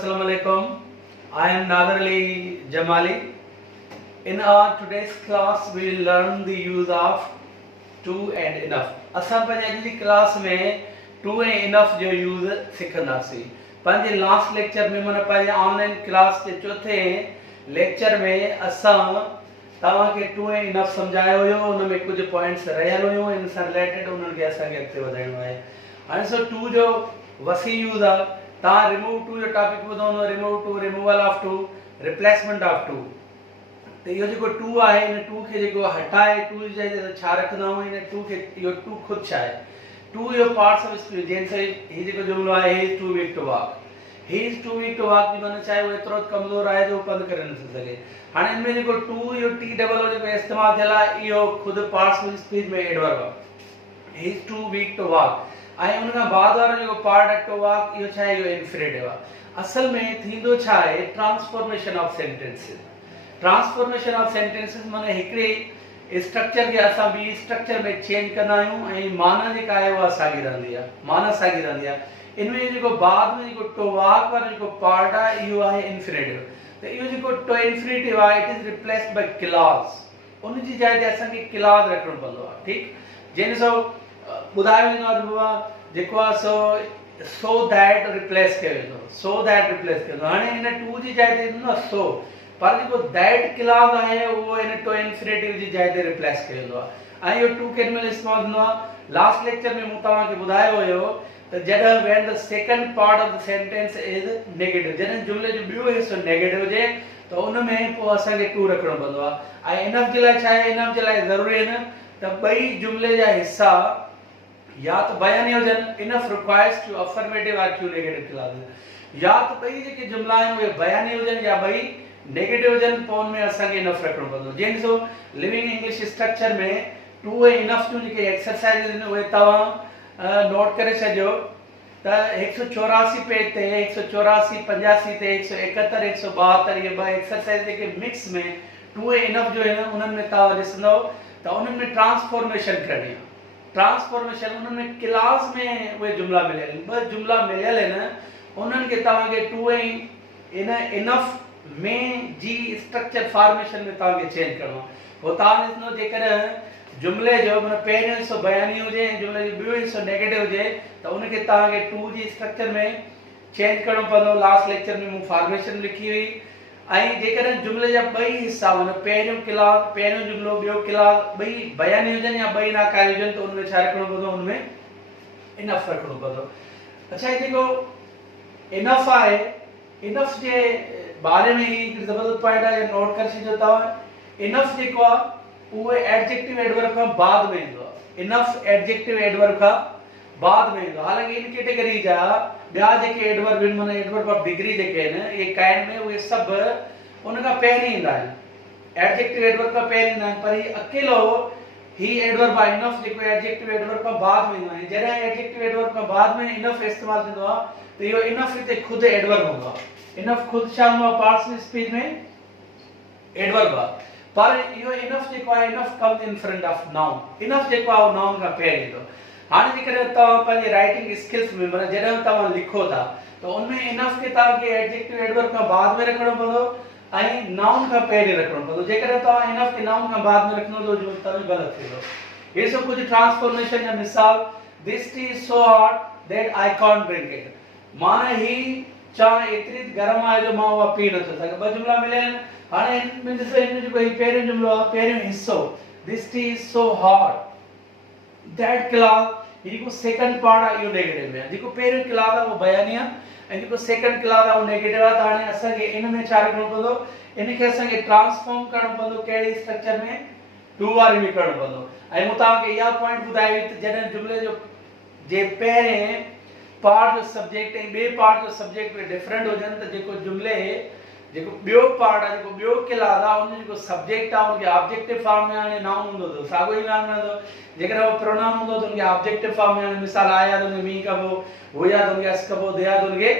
Assalamu alaikum. I am Nadir Ali Jamali. In our today's class, we will learn the use of to and enough. असां पंहिंजी अॼु जी क्लास में to and enough जो यूज़ सिखंदासीं. पंहिंजे last lecture में माना पंहिंजे ऑनलाइन क्लास जे चौथे लेक्चर में असां तव्हांखे to and enough सम्झायो हुयो. उन में कुझु पॉइंट्स रहियल हुयूं, इन सां रिलेटेड उन्हनि खे असांखे अॻिते वधाइणो आहे. हाणे सो to जो वसी यूज़ आहे. तव्हां रिमूव टू जो टॉपिक ॿुधो हूंदो, remove to, removal of to, replacement of to. त इहो जेको टू आहे, इन टू खे जेको हटाए टू जी जॻह छा रखंदा आहियूं, इन टू खे इहो टू ख़ुदि छा आहे? टू जो पार्ट्स ऑफ स्पीच, जंहिंसां हीउ जेको जुमिलो आहे, he is too weak to walk. He is too weak to walk जी माना छा आहे? उहो एतिरो कमज़ोर आहे जो पंधु करे नथो सघे. हाणे हिन में जेको टू इहो टी डबल जेको इस्तेमालु थियल आहे, इहो ख़ुदि पार्ट्स ऑफ स्पीच में एडवर्ब आहे. He is too weak to walk. ऐं उन खां बाद वारो जेको पार्ट आहे टू वॉक, इहो छा आहे? इहो इन्फिनेटिव आहे. असल में थींदो छा आहे? Transformation of sentences. Transformation of sentences माने हिकिड़े स्ट्रक्चर खे असां ॿी स्ट्रक्चर में चेंज कंदा आहियूं ऐं माना जेका आहे उहा साॻी रहंदी आहे. माना साॻी रहंदी आहे. इन में जेको बाद में जेको टू वॉक वारो जेको पार्ट आहे, इहो आहे इन्फिनेटिव. त इहो जेको टू इन्फिनेटिव आहे, it is replaced by clause. उन जी जाइ ते असांखे क्लॉज रखणो पवंदो आहे. ठीकु, जंहिं सां ॿुधायो वेंदो आहे बाबा जेको आहे सो दैट रिप्लेस कयो वेंदो. सो दैट रिप्लेस कयो वेंदो. हाणे हिन टू जी जाइ ते ईंदो आहे सो, पर जेको दैट क्लॉज आहे उहो हिन टू इन्फिनेटिव जी जाइ ते रिप्लेस कयो वेंदो आहे. ऐं इहो टू केॾी महिल इस्तेमालु थींदो आहे? लास्ट लेक्चर में मूं तव्हांखे ॿुधायो हुयो त जॾहिं when the second part of the sentence is negative, जॾहिं जुमिले जो ॿियो हिसो नेगेटिव हुजे त उन में पोइ असांखे टू रखणो पवंदो आहे. ऐं इनफ जे लाइ छा आहे? इनफ जे लाइ ज़रूरी आहिनि त ॿई जुमिले जा हिसा या तो बयानी हुजनि. इनफ रिक्वायर्स टू अफर्मेटिव और टू नेगेटिव क्लॉज. या तो ॿई जेके जुमिला आहिनि उहे बयानी हुजनि या ॿई नेगेटिव हुजनि, पोइ उन में असांखे इनफ रखणो पवंदो. जंहिं ॾिसो लिविंग इंग्लिश स्ट्रक्चर में टू ऐं इनफ जूं जेके एक्सरसाइज़ आहिनि उहे तव्हां नोट करे छॾियो त 184 पेज ते, 184, 85 ते, 171, 172 इहे ॿ एक्सरसाइज़ जेके मिक्स में टू ऐं इनफ जो आहिनि, उन्हनि में तव्हां ॾिसंदव त उन्हनि में ट्रांसफॉर्मेशन करणी आहे. ट्रांसफॉर्मेशन उन्हनि में क्लास में उहे जुमिला मिलियल आहिनि, ॿ जुमिला मिलियल आहिनि. उन्हनि खे तव्हांखे टू ऐं इन इनफ में जी स्ट्रक्चर फॉर्मेशन में तव्हांखे चेंज करिणो आहे. पोइ तव्हां ॾिसंदो जेकॾहिं जुमिले जो माना पहिरियों हिसो बयानी हुजे ऐं जुमिले जो ॿियो हिसो नेगेटिव हुजे त उनखे तव्हांखे टू जी स्ट्रक्चर में चेंज करिणो पवंदो. लास्ट लेक्चर में मूं फॉर्मेशन लिखी हुई. ऐं जेकॾहिं जुमिले जा ॿई हिसा माना पहिरियों क्लॉज, पहिरियों जुमिलो, ॿियो क्लॉज ॿई बयानी हुजनि या ॿई नाकारी हुजनि त उनमें छा रखणो पवंदो? उनमें इनफ रखणो पवंदो. अच्छा, हे जेको इनफ आहे, इनफ जे बारे में ही ज़बरदस्त पॉइंट आहे, नोट करे छॾियो तव्हां. इनफ जेको आहे उहो एडजेक्टिव एडवर्ब खां बाद में ईंदो आहे. इनफ एडजेक्टिव एडवर्ब खां बाद में ईंदो आहे. हालांकि इन कैटेगरी जा ॿिया जेके एडवर्ब आहिनि माना एडवर्ब ऑफ डिग्री जेके आहिनि, इहे काइंड में उहे सभु उन खां पहिरीं ईंदा आहिनि. एडजेक्टिव एडवर्ब खां पहिरीं ईंदा आहिनि, पर ही अकेलो ही एडवर्ब आहे इनफ जेको एडजेक्टिव एडवर्ब खां बाद में ईंदो आहे. जॾहिं एडजेक्टिव एडवर्ब खां बाद में इनफ इस्तेमालु थींदो आहे त इहो इनफ हिते ख़ुदि एडवर्ब हूंदो आहे. इनफ ख़ुदि छा हूंदो आहे? पार्ट्स ऑफ स्पीच में एडवर्ब आहे. पर इहो इनफ जेको आहे, enough comes in front of noun. Enough जेको आहे उहो नाउन खां पहिरीं ईंदो. हाणे जेकॾहिं तव्हां पंहिंजे राइटिंग स्किल्स में माना जॾहिं तव्हां लिखो था त उनमें इनफ खे तव्हांखे एडजेक्टिव एडवर्ब खां बाद में रखणो पवंदो ऐं नाउन खां पहिरीं रखणो पवंदो. जेकॾहिं तव्हां इनफ खे नाउन खां बाद में रखंदो त तव्हां ग़लति थींदो. हे सभु कुझु ट्रांसफॉर्मेशन जा मिसाल. This tea is so hot that I can't drink it. माना ही चांहि एतिरी गरम आहे जो मां उहा पी नथो सघां. ॿ जुमिला मिलियल आहिनि. हाणे हिन में ॾिसो, हिन जेको पहिरियों जुमिलो आहे, पहिरियों हिसो, this tea is so hot that clause, ही जेको सेकंड पार्ट आहे इहो नेगेटिव में आहे. जेको पहिरियों क्लॉज आहे उहो बयानी आहे ऐं जेको सेकंड क्लॉज आहे उहो नेगेटिव आहे. त हाणे असांखे इन में छा रखणो पवंदो? इनखे असांखे ट्रांसफॉर्म करणो पवंदो. कहिड़ी स्ट्रक्चर में? टू वारी में करणो पवंदो. ऐं मूं तव्हांखे इहा पॉइंट ॿुधाई हुई त जॾहिं जुमिले जो जे पहिरें पार्ट जो सब्जेक्ट ऐं ॿिए पार्ट जो सब्जेक्ट में डिफरेंट हुजनि त जेको जुमिले जेको ॿियो पार्ट आहे, जेको ॿियो क्लॉज आहे, उन जेको सब्जेक्ट आहे उनखे ऑब्जेक्टिव फॉर्म में हाणे नाउन हूंदो त साॻियो ई नाउन रहंदो. जेकॾहिं उहो प्रोनाउन हूंदो त उनखे ऑब्जेक्टिव फॉर्म में, हाणे मिसाल आया त उनखे मी कबो, हुया त उनखे अस कबो, दिया त उनखे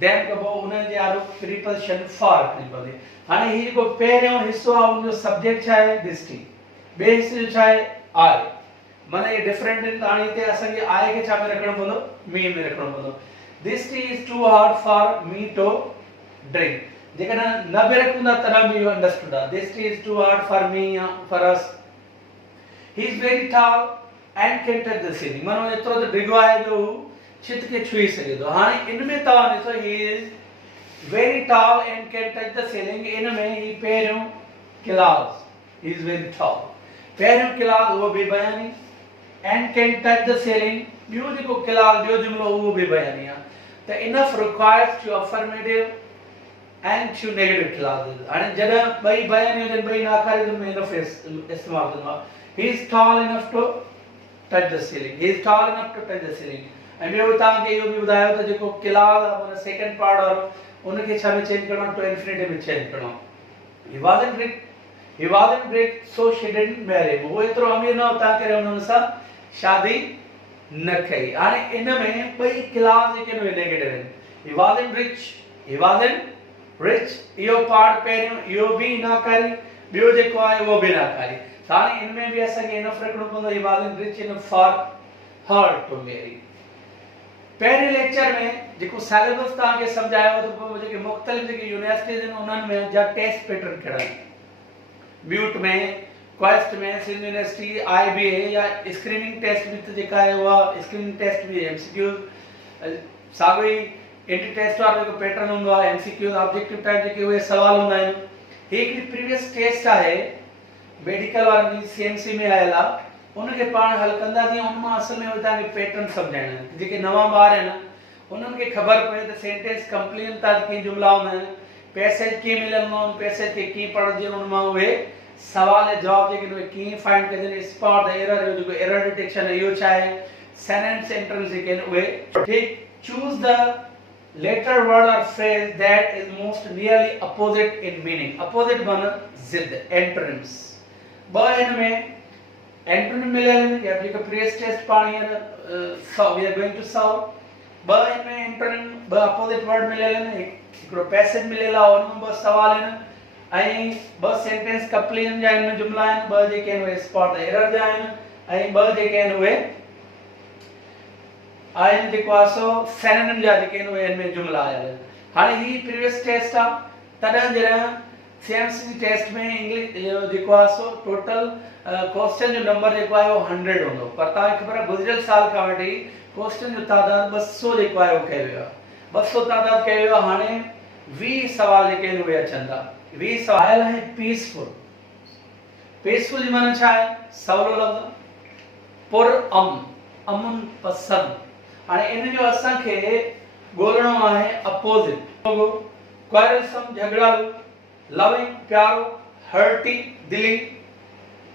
देम कबो. उनजे वारो प्रीपोजिशन फॉर रखणी पवंदी. हाणे ही जेको पहिरियों हिसो आहे उनजो सब्जेक्ट छा आहे? This T. ॿिए हिसे जो छा आहे? आई. माना ये डिफरेंट आहिनि. हाणे हिते असांखे आई खे छा में रखणो पवंदो? मी में रखणो पवंदो. This tea is too hard for me to drink. जेकॾहिं न बि रखूं था तॾहिं बि इहो अंडरस्टूड आहे. This tea is too hard for me, for us. He is very tall and can touch the ceiling. मानो एतिरो त डिघो आहे जो छित खे छुई सघे थो. हाणे इन में तव्हां ॾिसो, he is very tall and can touch the ceiling. इन में ही पहिरियों class, he is very tall. पहिरियों क्लास उहो बि बयानी and can touch the ceiling. ॿियो जेको क्लास ॿियो जुमिलो उहो बि बयानी आहे. त enough requires to affirmative and to negative clauses. हाणे जॾहिं ॿई बयानी हुजनि ॿई नाकारी में enough इस्तेमालु कंदो आहे. He is tall enough to touch the ceiling. He is tall enough to touch the ceiling. ऐं ॿियो तव्हांखे इहो बि ॿुधायो त जेको क्लास आहे माना सेकंड पार्ट वारो उनखे छा में चेंज करणो, टू इंफिनिटिव में चेंज करणो. He wasn't rich, so she didn't marry him. वो एतिरो अमीर न हो तंहिं करे हुन सां शादी न कई. हाणे इन में ॿई क्लास जेके आहिनि नेगेटिव आहिनि. He wasn't rich, इहो पार्ट पहिरियों इहो बि नाकारी, ॿियो जेको आहे उहो बि नाकारी. हाणे इन में बि असांखे इनफ रखणो पवंदो. He wasn't rich enough for her to marry. पहिरें लेक्चर में जेको सिलेबस तव्हांखे सम्झायो त पोइ जेके मुख़्तलिफ़ जेके यूनिवर्सिटीज़ आहिनि उन्हनि में जा टेस्ट पैटर्न कहिड़ा आहिनि. ब्यूट में, क्वेस्ट में, सिंध यूनिवर्सिटी, IBA या स्क्रीनिंग टेस्ट बि त जेका आहे उहा स्क्रीनिंग टेस्ट बि MCQ साॻियो ई एंटी टेस्ट वारो जेको पैटर्न हूंदो आहे. MCQ ऑब्जेक्टिव टाइप जेके उहे सवाल हूंदा आहिनि. ही हिकिड़ी प्रीवियस टेस्ट आहे मेडिकल वारनि जी CMC में आयल आहे. उनखे पाण हल कंदासीं. उन मां असल में तव्हांखे पैटर्न सम्झाइणा आहिनि. जेके नवां ॿार आहिनि उन्हनि खे ख़बर पए त सेंटेंस कंप्लीट था कीअं जुमिला हूंदा आहिनि, पैसेज कीअं मिलंदो आहे, पैसेज खे कीअं पढ़जे, उन मां उहे सवाल ऐं जवाब जेके उहे कीअं फाइंड कजनि, स्पॉट द एरर, जेको एरर डिटेक्शन इहो छा आहे, सेंटेंस एंट्रेंस जेके आहिनि उहे. ठीक. Choose the later word or phrase that is most nearly opposite in meaning. Opposite माना जिद, antonyms. ॿ इन में एंटोनिम मिलियल आहिनि या जेको प्रीवियस टेस्ट पाण here we are going to solve. ॿ इन में एंटोनिम, ॿ अपोजिट वर्ड मिलियल आहिनि. हिकिड़ो पैसेज मिलियल आहे, उन में ॿ सवाल आहिनि ऐं ॿ सेंटेंस कंप्लीट जा हिन में जुमिला आहिनि. ॿ जेके आहिनि उहे स्पॉट द एरर जा आहिनि ऐं ॿ जेके आहिनि उहे आहिनि जेको आहे सो सिनोनिम जा जेके आहिनि उहे हिन में जुमिला आयल आहिनि. हाणे ही प्रीवियस टेस्ट आहे. तॾहिं जॾहिं CMC जी टेस्ट में इंग्लिश जेको आहे सो टोटल क्वेश्चन जो नंबर जेको आहे उहो 100 हूंदो. पर तव्हांखे ख़बर आहे गुज़िरियल साल खां वठी क्वेश्चन जो तादाद 200 जेको आहे उहो कयो वियो आहे. 200 तादाद कयो वियो आहे. हाणे 20 सवाल जेके आहिनि उहे अचनि था. 20 सवाल आहे पीसफुल. पीसफुल जी माना छा आहे? सवलो लफ़्ज़. पुर अमन पसंद. हाणे इन जो असांखे ॻोल्हणो आहे अपोजिट. क्वारलसम झगड़ालू, लविंग प्यारो, हर्टी दिली,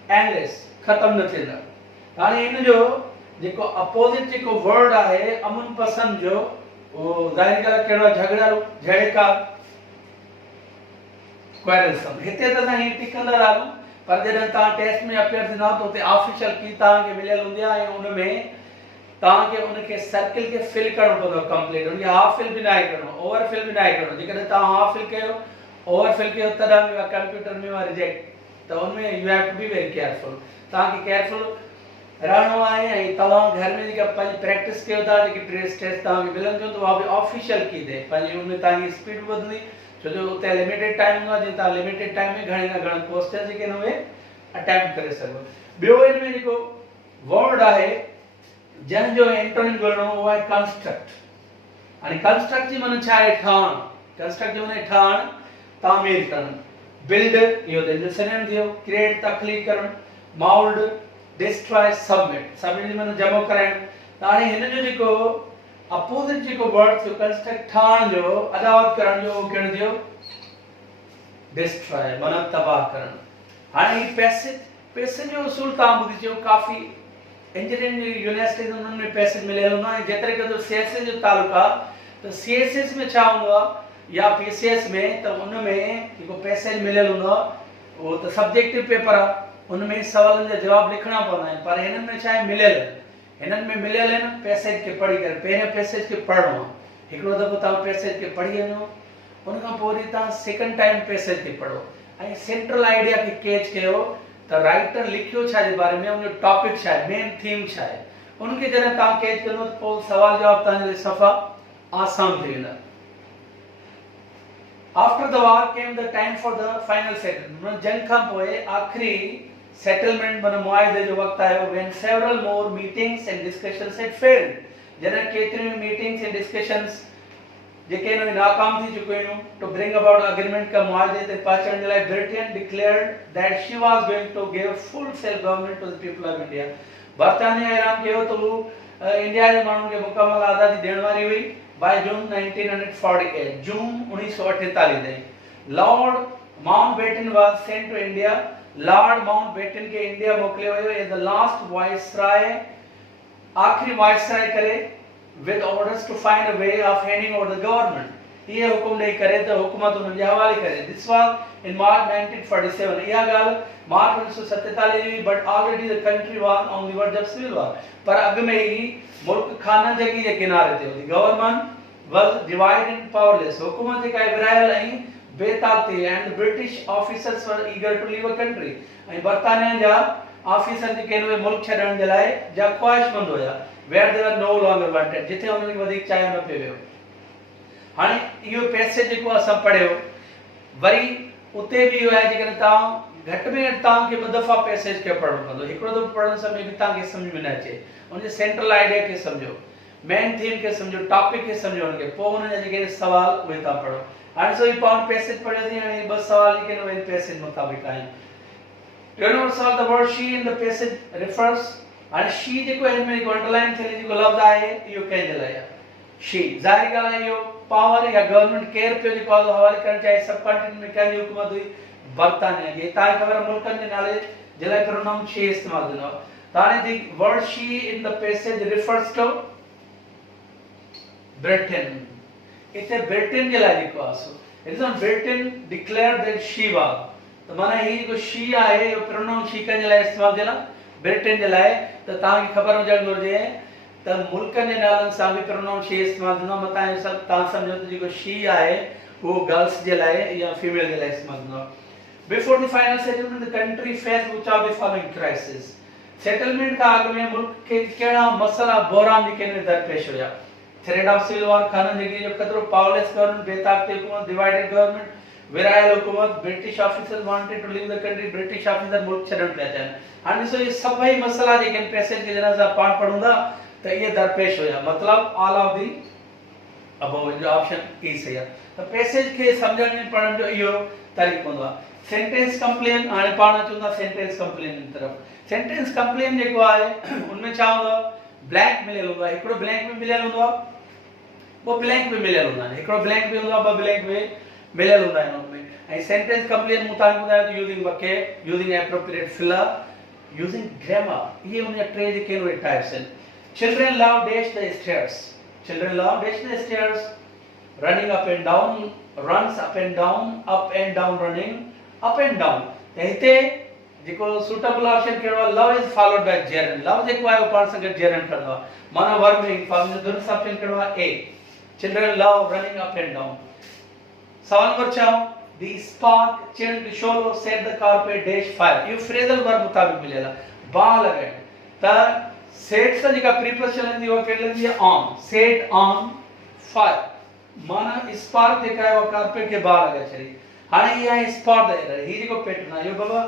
एंडलेस खत्म न थींदा. हाणे इन जो जेको अपोजिट जेको वर्ड आहे अमन पसंद जो वो ज़ाहिर ॻाल्हि कहिड़ो आहे? झगड़ालू, झड़का, क्वारलसम. हिते त असां हीअं टिकंदा रहूं. पर जॾहिं तव्हां टेस्ट में अपियर थींदा त उते ऑफिशियल की तव्हांखे मिलियल हूंदी आहे ऐं उन में तव्हांखे उनखे सर्किल खे फिल करणो पवंदो कंप्लीट. उनखे हाफ फिल बि न आहे करणो, ओवर फिल बि न आहे करणो. जेकॾहिं तव्हां हाफ फिल कयो, ओवर फिल कयो तॾहिं बि कंप्यूटर में रिजेक्ट. त उनमें you have to be very careful. तव्हांखे केयरफुल रहणो आहे ऐं तव्हां घर में जेका पंहिंजी प्रैक्टिस कयो था, जेकी टेस्ट तव्हांखे मिलंदियूं त उहा बि ऑफिशियल की थिए. पंहिंजी उनमें तव्हांजी स्पीड वधंदी छो जो उते लिमिटेड टाइम हूंदो आहे. जीअं तव्हां लिमिटेड टाइम में घणे खां घणा क्वेश्चन जेके आहिनि उहे अटैम्प्ट करे सघो. ॿियो इन में जेको वर्ड आहे जंहिंजो एंटोनिम ॻोल्हणो उहो आहे कंस्ट्रक्ट. हाणे कंस्ट्रक्ट जी माना छा आहे? ठहण. कंस्ट्रक्ट जो माना ठहण, तामीर करणु. बिल्ड इहो त सिनोनिम थियो. क्रिएट तख़लीक़ करणु. Mould, destroy, submit. सबमिट जी माना जमो कराइणु. त हाणे हिन जो जेको अपोजिट जेको वर्ड थियो कंस्ट्रक्ट, ठहण जो, अदावत करण जो, उहो कहिड़ो थियो? डिस्ट्रॉय माना तबाह करणु. हाणे पैसेज जो उसूल तव्हां ॿुधी चयो. काफ़ी इंजीनियरिंग जी यूनिवर्सिटीज़ उन्हनि में पैसेज मिलियल हूंदो आहे. जेतिरे क़दुरु CSS जो तालुक आहे त CSS में छा हूंदो आहे या PCS में, त उन में जेको पैसेज मिलियल हूंदो आहे उहो त सब्जेक्टिव पेपर आहे. उन में सवालनि जा जवाब लिखणा पवंदा आहिनि. पर हिननि में छा आहे? मिलियल आहिनि. हिननि में मिलियल आहिनि पैसेज खे पढ़ी करे. पहिरियों पैसेज खे पढ़णो आहे. हिकिड़ो दफ़ो तव्हां पैसेज खे पढ़ी वञो, उन खां पोइ वरी तव्हां सेकंड टाइम पैसेज खे पढ़ो ऐं सेंट्रल आइडिया खे कैच कयो त राइटर लिखियो छा जे बारे में, उनजो टॉपिक छा आहे, मेन थीम छा आहे. उनखे जॾहिं तव्हां कैच कंदो त पोइ सवाल जवाब तव्हांजे लाइ सफ़ा आसान थी वेंदा. After the war came the time for the final settlement. जंग खां पोइ आखिरी settlement मन मुआहिदे जो वक्त आयो when several more meetings and discussions had failed. जॾहिं केतिरियूं meetings and discussions जेके इन नाकाम थी चुकियूं आहिनि to bring about agreement का मुआहिदे ते पहुचण जे लाइ Britain declared that she was going to give full self government to the people of India. बर्तानिया ऐलान कयो त हू इंडिया जे माण्हुनि खे मुकमल आज़ादी ॾियण वारी हुई by June 1948. June 1948 ताईं. Lord Mountbatten was sent to India. Lord Mountbatten के इंडिया मोकिलियो वियो as the last viceroy, आखिरी viceroy करे with orders to find a way of handing over the government. ये हुकुम ॾेई करे त हुकूमत उन्हनि जे हवाले करे. This was in March 1947. इहा ॻाल्हि मार्च 1947 जी, but already the country was on the verge of civil war. पर अॻु में ई मुल्क खाना जगी जे किनारे ते हुई. Government was divided and powerless. हुकूमत जेका विरायल ऐं बेताक़ती and the British officers were eager to leave a country. ऐं बर्तानिया जा ऑफिसर जेके इन मुल्क छॾण जे लाइ जा ख्वाहिशमंद हुया where they were no longer wanted. जिथे उन्हनि खे वधीक चाहियो न पियो वियो. हाणे इहो पैसेज जेको असां पढ़ियो वरी उते बि इहो आहे जेकॾहिं तव्हां घटि में घटि तव्हांखे ॿ दफ़ा पैसेज खे पढ़णो पवंदो. हिकिड़ो दफ़ो पढ़ण समय बि तव्हांखे सम्झ में न अचे, उनजे सेंट्रल आइडिया खे सम्झो, मेन थीम खे सम्झो, टॉपिक खे सम्झो, उनखे पोइ उन जा जेके सवाल उहे तव्हां पढ़ो. हाणे सो पाण पैसेज पढ़ियोसीं, हाणे ॿ सवाल जेके आहिनि उहे पैसेज मुताबिक़ आहिनि. टेनो सवाल the word she in the passage refers. हाणे शी जेको हिन में जेको अंडरलाइन थियल जेको लफ़्ज़ आहे इहो कंहिंजे लाइ आहे? शी. ज़ाहिरी ॻाल्हि आहे इहो पावर या गवर्नमेंट केयर पियो जेको आहे हवाले करणु चाहे. सब कॉन्टिनेंट में कंहिंजी हुकूमत हुई? बर्तानिया जी. तव्हांखे ख़बर मुल्कनि जे नाले जे लाइ प्रोनाउन शी इस्तेमालु थींदो आहे. त हाणे the word she in the passage refers to Britain. इते ब्रिटेन जे लाइ जेको आहे सो it is on Britain declare that she was. त माना ही जेको शी आहे इहो प्रोनाउन शी कंहिंजे लाइ इस्तेमालु थियल आहे? ब्रिटेन जे लाइ. त तव्हांखे ख़बर हुजणु घुरिजे त मुल्कनि जे नालनि सां बि प्रोनाउन शी इस्तेमालु थींदो आहे. मतां इहो सभु तव्हां सम्झो त जेको शी आहे उहो गर्ल्स जे लाइ या फीमेल जे लाइ इस्तेमालु थींदो आहे. Before the final settlement, the country faced which of the following crisis? Settlement का अॻु में मुल्क के कहिड़ा मसला बहरान जेके आहिनि दरपेश हुया? Threat of civil war, खाननि जॻहि जो ख़तरो, powerless government, बेताक़ती हुकूमत, divided government, विरायल हुकूमत, British officers wanted to leave the country, British officer मुल्क छॾणु पिया चाहिनि. हाणे ॾिसो इहे सभई मसला जेके आहिनि पैसेज खे जॾहिं असां पाण पढ़ूं था त इहे दरपेश हुया. मतिलबु ऑल ऑफ दी अबव जो ऑप्शन ई सही आहे. त पैसेज खे सम्झण में पढ़ण जो इहो तरीक़ो हूंदो आहे. Sentence complain. हाणे पाण अचूं था सेंटेंस कंप्लेन जी तरफ़. सेंटेंस कंप्लेन जेको आहे उनमें छा हूंदो आहे? ब्लैंक मिलियल हूंदो आहे. हिकिड़ो ब्लैंक में मिलियल हूंदो आहे, ॿ ब्लैंक में मिलियल हूंदा आहिनि. हिकिड़ो ब्लैंक में हूंदो आहे, ॿ ब्लैंक में मिलियल हूंदा आहिनि उनमें. ऐं सेंटेंस कंप्लेन मूं तव्हांखे ॿुधायो त using vocab, using appropriate filler, using grammar. इहे उन जा टे जेके आहिनि उहे टाइप्स आहिनि. Children love dash the stairs. Children love dash the stairs. Running up and down, runs up and down running, up and down. त हिते जेको सुटेबल ऑप्शन कहिड़ो आहे? Love is followed by gerund. Love जेको आहे उहो पाण सां गॾु जेरन खणंदो आहे. माना वर्ब में फॉर्म जो दुरुस्त ऑप्शन कहिड़ो आहे? A. Children love running up and down. सवाल number 6. The spark chilled shallow set the carpet dash fire. इहो फ्रेजल वर्ब मुताबिक़ मिलियल आहे. बाह लॻाइण. त सेट सां जेका प्रीपोजिशन हलंदी उहा कहिड़ी हलंदी आहे? ऑन. Set on fire. माना स्पार्क जेका आहे उहा कारपेट खे बाह लॻाए छॾी. हाणे इहा आहे स्पॉट द एरर. ही जेको पैटर्न आहे इहो बाबा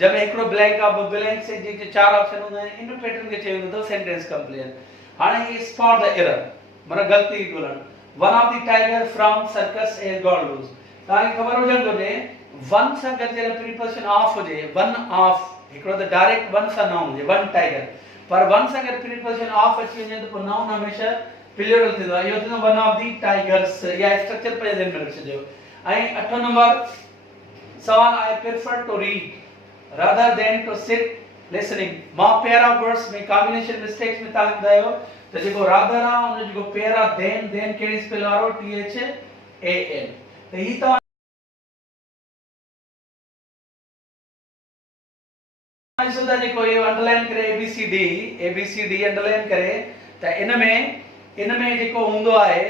जंहिंमें हिकिड़ो ब्लैंक आहे, ॿ ब्लैंक से जेके चार ऑप्शन हूंदा आहिनि, इन पैटर्न खे चयो वेंदो सेंटेंस कंप्लेन. हाणे ही स्पॉट द एरर माना ग़लती ॻोल्हण. One of the tiger from circus as got loose. तव्हांखे ख़बर हुजणु घुरिजे वन सां गॾु जॾहिं प्रीपोजिशन ऑफ हुजे, वन ऑफ, हिकिड़ो त डायरेक्ट वन सां नाउन हुजे वन टाइगर, पर वन सां गॾु प्रीपोजिशन ऑफ अची वञे त पोइ नाउन हमेशह प्लूरल थींदो आहे. इहो थींदो वन ऑफ द टाइगर्स. या स्ट्रक्चर पंहिंजे ज़हन में रखिजो. ऐं 8 नंबर सवाल आहे prefer to read rather than to sit listening. मां पेयर ऑफ वर्ड्स में कॉम्बिनेशन मिस्टेक्स में तव्हांखे ॿुधायो त जेको रादर आहे उन जेको पेयर ऑफ देन, देन कहिड़ी स्पेल वारो? THAN. त ही तव्हां ॾिसो था जेको इहो अंडरलाइन करे ABCD अंडरलाइन करे त इन में जेको हूंदो आहे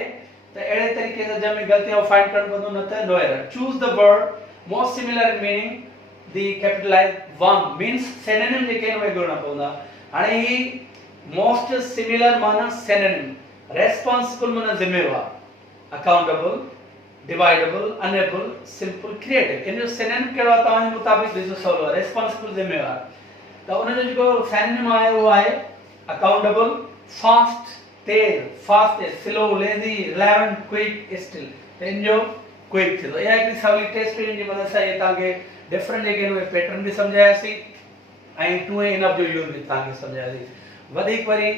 त अहिड़े तरीक़े सां जंहिंमें ग़लतियां फाइंड करणु पवंदो, न त no error. Choose the word most similar in meaning. the capitalized one means synonym जेके आहिनि उहे ॻोल्हणा पवंदा. हाणे ही most similar माना synonym, responsible माना ज़िम्मेवार, accountable, dividable, unable, simple, creative. इन जो सिनोनिम कहिड़ो आहे तव्हांजे मुताबिक़ ॾिसो सवलो आहे रिस्पॉन्सिबल, ज़िम्मेवार। त उन जो जेको सिनोनिम आहे उहो आहे अकाउंटेबल, फास्ट तेज़, फास्ट तेज़, स्लो लेज़ी, रिलायवेंट, क्विक, स्टिल। त इन जो क्विक थींदो। इहा हिकिड़ी सवली टेस्ट जी मदद सां इहे तव्हांखे डिफरेंट जेके आहिनि उहे पैटर्न बि सम्झायासीं ऐं टू एंड इनफ जो यूज़ बि तव्हांखे सम्झायासीं। वधीक वरी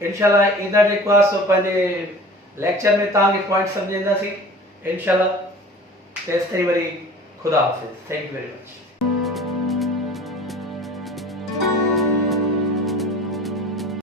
इंशाल्लाह ईंदड़ जेको आहे सो पंहिंजे लेक्चर में तव्हांखे पॉइंट सम्झाईंदासीं इंशाल्लाह। तेसिताईं वरी ख़ुदा हाफ़िज़। Thank you very much.